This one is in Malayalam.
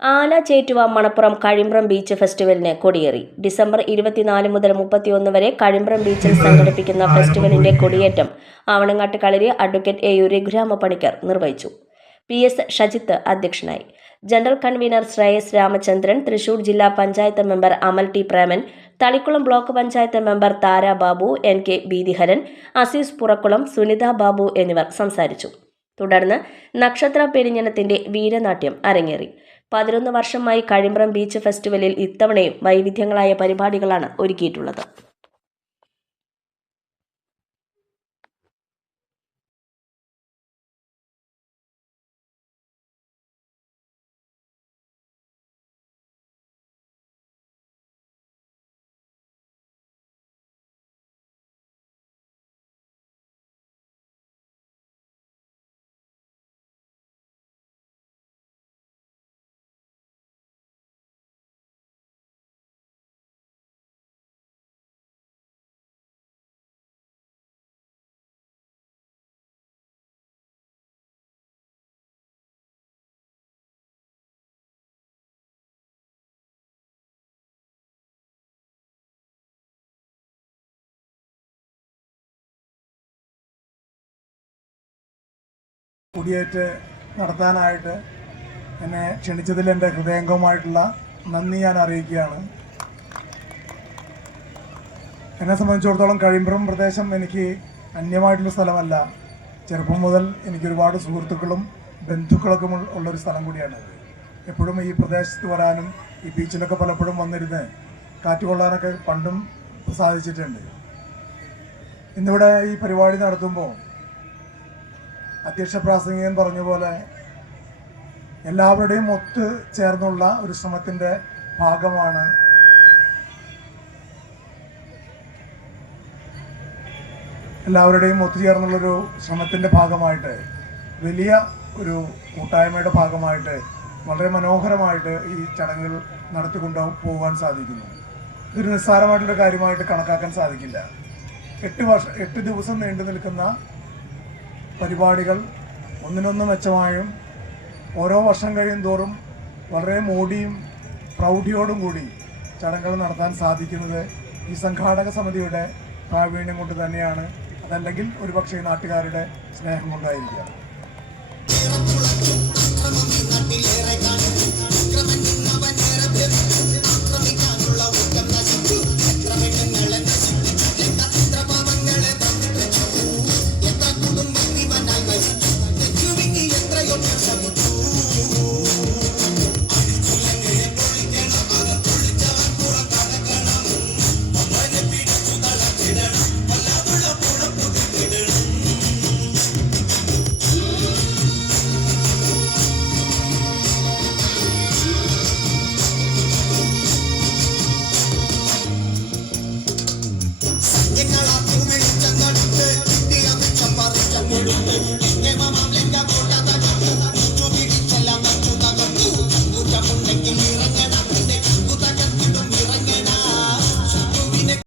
ആല ചേറ്റുവ മണപ്പുറം കഴിമ്പ്രം ബീച്ച് ഫെസ്റ്റിവലിന് കൊടിയേറി. ഡിസംബർ 24 മുതൽ 31 വരെ കഴിമ്പ്രം ബീച്ചിൽ സംഘടിപ്പിക്കുന്ന ഫെസ്റ്റിവലിന്റെ കൊടിയേറ്റം Avanangattu Kalari advocate A U Raghuramapanicker നിർവഹിച്ചു. PS ഷജിത്ത് അധ്യക്ഷനായി. ജനറൽ കൺവീനർ ശ്രേയസ് രാമചന്ദ്രൻ, തൃശൂർ ജില്ലാ panchayat member Amal T Preman, Thalikulam block panchayat member Thara Babu, NK Beethiharan, Azeez Purakkulam, Sunitha Babu എന്നിവർ സംസാരിച്ചു. തുടർന്ന് നക്ഷത്ര പെരിഞ്ഞനത്തിന്റെ വീരനാട്യം അരങ്ങേറി. 11 വർഷമായി കഴിമ്പ്രം ബീച്ച് ഫെസ്റ്റിവലിൽ ഇത്തവണയും വൈവിധ്യങ്ങളായ പരിപാടികളാണ് ഒരുക്കിയിട്ടുള്ളത്. കുടിയേറ്റ് നടത്താനായിട്ട് എന്നെ ക്ഷണിച്ചതിൽ എൻ്റെ ഹൃദയംഗവുമായിട്ടുള്ള നന്ദി ഞാൻ അറിയിക്കുകയാണ്. എന്നെ സംബന്ധിച്ചിടത്തോളം കഴിമ്പ്രം പ്രദേശം എനിക്ക് അന്യമായിട്ടുള്ള സ്ഥലമല്ല. ചെറുപ്പം മുതൽ എനിക്കൊരുപാട് സുഹൃത്തുക്കളും ബന്ധുക്കളൊക്കെ ഉള്ളൊരു സ്ഥലം കൂടിയാണ്. എപ്പോഴും ഈ പ്രദേശത്ത് വരാനും ഈ ബീച്ചിലൊക്കെ പലപ്പോഴും വന്നിരുന്ന് കാറ്റുകൊള്ളാനൊക്കെ പണ്ടും സാധിച്ചിട്ടുണ്ട്. ഇന്നിവിടെ ഈ പരിപാടി നടത്തുമ്പോൾ അധ്യക്ഷ പ്രാസംഗികൻ പറഞ്ഞ പോലെ എല്ലാവരുടെയും ഒത്തു ചേർന്നുള്ള ഒരു ശ്രമത്തിൻ്റെ ഭാഗമാണ് ഒത്തുചേർന്നുള്ളൊരു ശ്രമത്തിൻ്റെ ഭാഗമായിട്ട് വലിയ ഒരു കൂട്ടായ്മയുടെ ഭാഗമായിട്ട് വളരെ മനോഹരമായിട്ട് ഈ ചടങ്ങുകൾ നടത്തിക്കൊണ്ട് പോകാൻ സാധിക്കുന്നു. ഇതൊരു നിസ്സാരമായിട്ടുള്ള കാര്യമായിട്ട് കണക്കാക്കാൻ സാധിക്കില്ല. 8 ദിവസം നീണ്ടു നിൽക്കുന്ന പരിപാടികൾ ഒന്നിനൊന്ന് മെച്ചമായും ഓരോ വർഷം കഴിയും തോറും വളരെ മോടിയും പ്രൗഢിയോടും കൂടി ചടങ്ങുകൾ നടത്താൻ സാധിക്കുന്നത് ഈ സംഘാടക സമിതിയുടെ പ്രാവീണ്യം കൊണ്ട് തന്നെയാണ്. അതല്ലെങ്കിൽ ഒരുപക്ഷെ നാട്ടുകാരുടെ സ്നേഹം കൊണ്ടായിരിക്കാം. Mama,